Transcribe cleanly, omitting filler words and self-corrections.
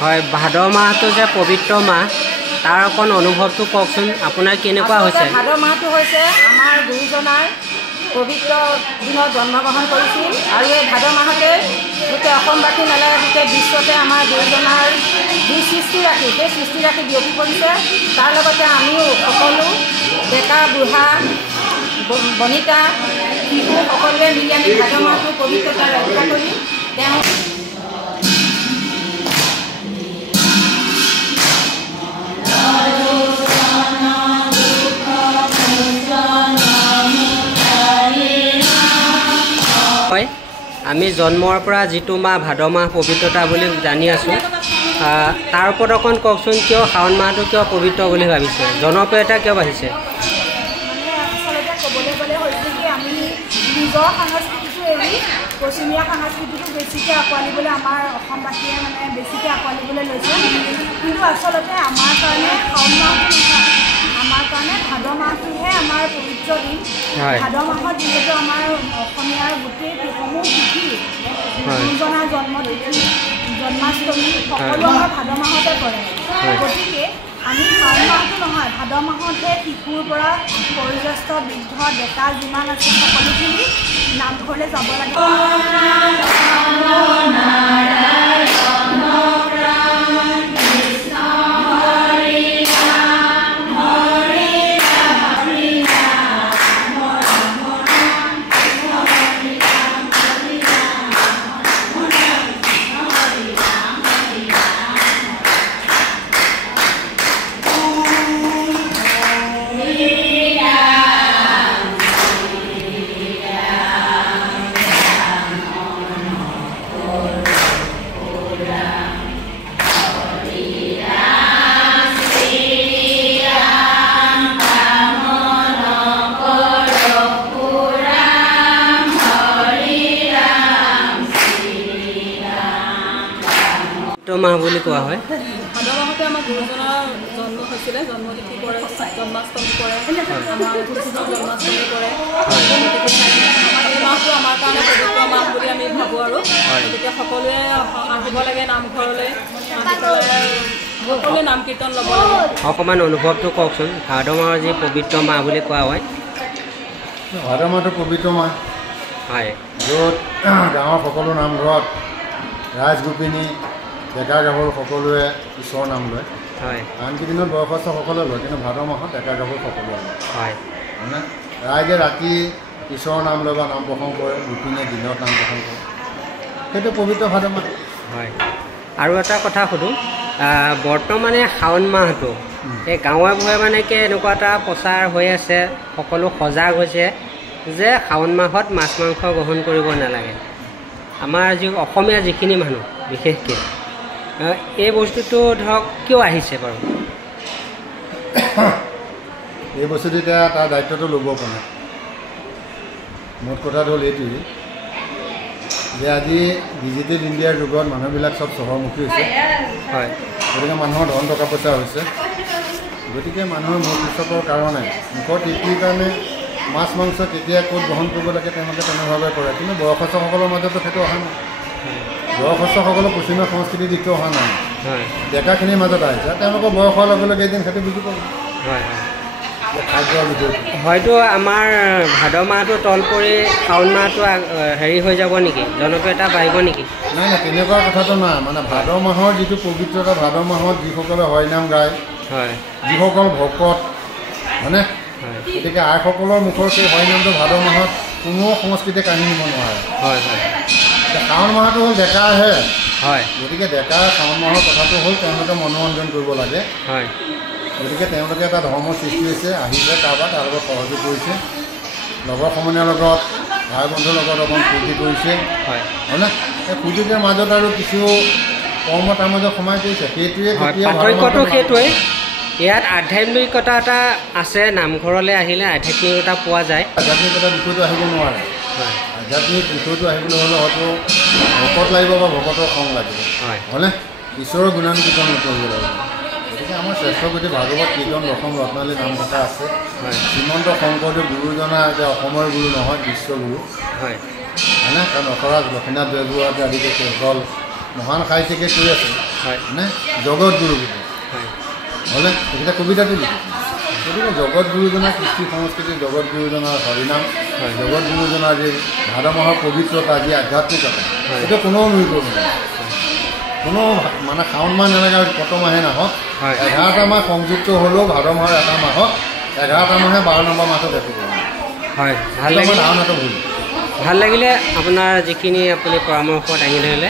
হয় ভাদ মাহটো যে পবিত্ৰ মাহ তাৰ অকণ অনুভৱটো কওকচোন আপোনাৰ কেনেকুৱা হৈছে ভাদ মাহটো হৈছে আমাৰ গুৰুজনাৰ পবিত্ৰ দিনত জন্মগ্ৰহণ কৰিছিল আৰু এই ভাদ মাহতে গোটেই অসমবাসী নালাগে গোটেই বিশ্বতে আমাৰ গুৰুজনাৰ যি সৃষ্টি ৰাশি সেই সৃষ্টি ৰাশি বিয়পি পৰিছে তাৰ লগতে আমিও সকলো ডেকা বুঢ়া বনিতা শিশু সকলোৱে মিলি আমি ভাদ মাহটো পবিত্ৰতা ৰক্ষা কৰি তেওঁ আমি জন্মৰ পৰা যিটো মাহ ভাদ মাহ পবিত্ৰতা বুলি জানি আছোঁ তাৰ ওপৰত অকণ কওকচোন কিয় শাওণ মাহটো কিয় পবিত্ৰ বুলি ভাবিছে জনপ্ৰিয়তা কিয় বাঢ়িছে আচলতে ক'বলৈ গ'লে হৈছে কি আমি নিজৰ সংস্কৃতিটো এৰি পশ্চিমীয়া সংস্কৃতিটো বেছিকৈ আঁকোৱালিবলৈ আমাৰ অসমবাসীয়ে মানে বেছিকৈ আঁকোৱালিবলৈ লৈছে কিন্তু আচলতে আমাৰ কাৰণে শাওণ মাহটো নহয় আমাৰ কাৰণে ভাদ মাহটোহে আমাৰ পবিত্ৰ দিন ভাদ মাহত যিহেতু আমাৰ অসমীয়াৰ গোটেই সমূহ তিথি গুৰুজনাৰ জন্মতিথি জন্মাষ্টমী সকলো আমাৰ ভাদ মাহতে পৰে গতিকে আমি শাওণ মাহটো নহয় ভাদ মাহতহে শিশুৰ পৰা বয়োজ্যেষ্ঠ বৃদ্ধ ডেকা যিমান আছে সকলোখিনি নামঘৰলৈ যাব লাগে মাহ বুলি কোৱা হয় ভাদ মাহতে আমাৰ গুৰুজনাৰ জন্ম হৈছিলে জন্মতিথি পৰে জন্মাষ্টমী পৰে আমাৰ জন্মাষ্টমী পৰে এই মাহটো আমাৰ কাৰণে পবিত্ৰ মাহ বুলি আমি ভাবোঁ আৰু গতিকে সকলোৱে আহিব লাগে নামঘৰলৈ সকলোৱে নাম কীৰ্তন ল'ব লাগে অকণমান অনুভৱটো কওকচোন ভাদ মাহৰ যি পবিত্ৰ মাহ বুলি কোৱা হয় ভাদ মাহটো পবিত্ৰ মাহ হয় য'ত গাঁৱৰ সকলো নামঘৰত ৰাইজ গোপিনী ডেকা গাভৰু সকলোৱে ঈশ্বৰৰ নাম লয় হয় আনকেইদিনত বয়সস্থ সকলোৱে লয় কিন্তু ভাদ মাহত ডেকা গাভৰু সকলোৱে লয় হয় মানে ৰাইজে ৰাতি ঈশ্বৰৰ নাম লয় বা নাম প্ৰসংগ কৰে গোপিনীয়ে দিনত নাম প্ৰসংগ কৰে সেইটো পবিত্ৰ ভাদ মাহ হয় আৰু এটা কথা সুধোঁ বৰ্তমানে শাওণ মাহটো এই গাঁৱে ভূঞে মানে কি এনেকুৱা এটা প্ৰচাৰ হৈ আছে সকলো সজাগ হৈছে যে শাওণ মাহত মাছ মাংস গ্ৰহণ কৰিব নালাগে আমাৰ যি অসমীয়া যিখিনি মানুহ বিশেষকৈ এই বস্তুটো ধৰক কিয় আহিছে বাৰু এই বস্তুটো এতিয়া তাৰ দায়িত্বটো ল'ব পৰা নাই মুঠ কথাটো হ'ল এইটোৱেই যে আজি ডিজিটেল ইণ্ডিয়াৰ যুগত মানুহবিলাক চব চহৰমুখী হৈছে হয় গতিকে মানুহৰ ধন টকা পইচা হৈছে গতিকে মানুহৰ মুখ উৎসৱৰ কাৰণে মুখৰ তৃপ্তিৰ কাৰণে মাছ মাংস কেতিয়া ক'ত গ্ৰহণ কৰিব লাগে তেওঁলোকে তেনেভাৱে কৰে কিন্তু বয়সস্থসকলৰ মাজতো সেইটো অহা নাই বয়সস্থসকলৰ পশ্চিমীয়া সংস্কৃতিৰ দিশটো অহা নাই ডেকাখিনিৰ মাজত আহিছে তেওঁলোকৰ বয়স হোৱাৰ লগে লগে এদিন সেইটো বুজি পাব হয় হয়তো আমাৰ ভাদ মাহটো তল পৰি শাওণ মাহটো হেৰি হৈ যাব নেকি জনপ্ৰিয়তা বাঢ়িব নেকি নাই নাই তেনেকুৱা কথাটো নাই মানে ভাদ মাহৰ যিটো পবিত্ৰতা ভাদ মাহত যিসকলে হৰিনাম গায় হয় যিসকল ভকত হয়নে গতিকে আইসকলৰ মুখৰ সেই হৰিনামটো ভাদ মাহত কোনো সংস্কৃতিয়ে কাঢ়ি নিব নোৱাৰে হয় হয় শাওণ মাহটো হ'ল ডেকাৰহে হয় গতিকে ডেকাৰ শাওণ মাহৰ কথাটো হ'ল তেওঁলোকে মনোৰঞ্জন কৰিব লাগে হয় গতিকে তেওঁলোকে এটা ধৰ্মৰ সৃষ্টি হৈছে আহিছে কাৰোবাৰ তাৰ লগত সহযোগ কৰিছে লগৰ সমনীয়াৰ লগত ভাই বন্ধুৰ লগত অকণ ফূৰ্তি কৰিছে হয় হয়নে এই ফূৰ্তিৰ মাজত আৰু কিছু কৰ্ম তাৰ মাজত সোমাই পৰিছে সেইটোৱে পাৰ্থক্যটো সেইটোৱেই ইয়াত আধ্যাত্মিকতা এটা আছে নামঘৰলৈ আহিলে আধ্যাত্মিকতা পোৱা যায় আধ্যাত্মিকতা বিষয়টো আহিব নোৱাৰে হয় আধ্যাত্মিক বিষয়টো আহিবলৈ হ'লে হয়তো ভকত লাগিব বা ভকতৰ খং লাগিব হয় হয়নে ঈশ্বৰৰ গুণান কীৰ্তন কৰিব লাগিব গতিকে আমাৰ শ্ৰেষ্ঠপতি ভাগৱত কীৰ্তন দশম ৰত্নালী নাম থকা আছে হয় শ্ৰীমন্ত শংকৰদেৱ গুৰুজনা যে অসমৰ গুৰু নহয় বিশ্বগুৰু হয় হয়নে কাৰণ অসৰাজ লক্ষ্মীনাথ বেজবৰুৱা আদি সকল মহান সাহিত্যিকে কৈ আছে মানে জগতগুৰু বুলি হ'লে তেখেতে কবিতাটো লিখিছে গতিকে জগতগুৰুজনাৰ কৃষ্টি সংস্কৃতি জগতগুৰুজনাৰ হৰিনাম জগতগুৰুজনাৰ যি ভাদ মাহৰ পবিত্ৰতা যি আধ্যাত্মিকতা সেইটো কোনেও নুই কৰিব নোৱাৰে কোনো মানে শাওণ মাহ নালাগে কত মাহে নাহক 11টা মাহ সংযুক্ত হ'লেও ভাদ মাহৰ এটা মাহত 11টা মাহে 12 নম্বৰ মাহত দেখিব হয় ভাল লাগিলে ধাৰণাটো ভুল ভাল লাগিলে আপোনাৰ যিখিনি আপুনি পৰামৰ্শ দাঙি ধৰিলে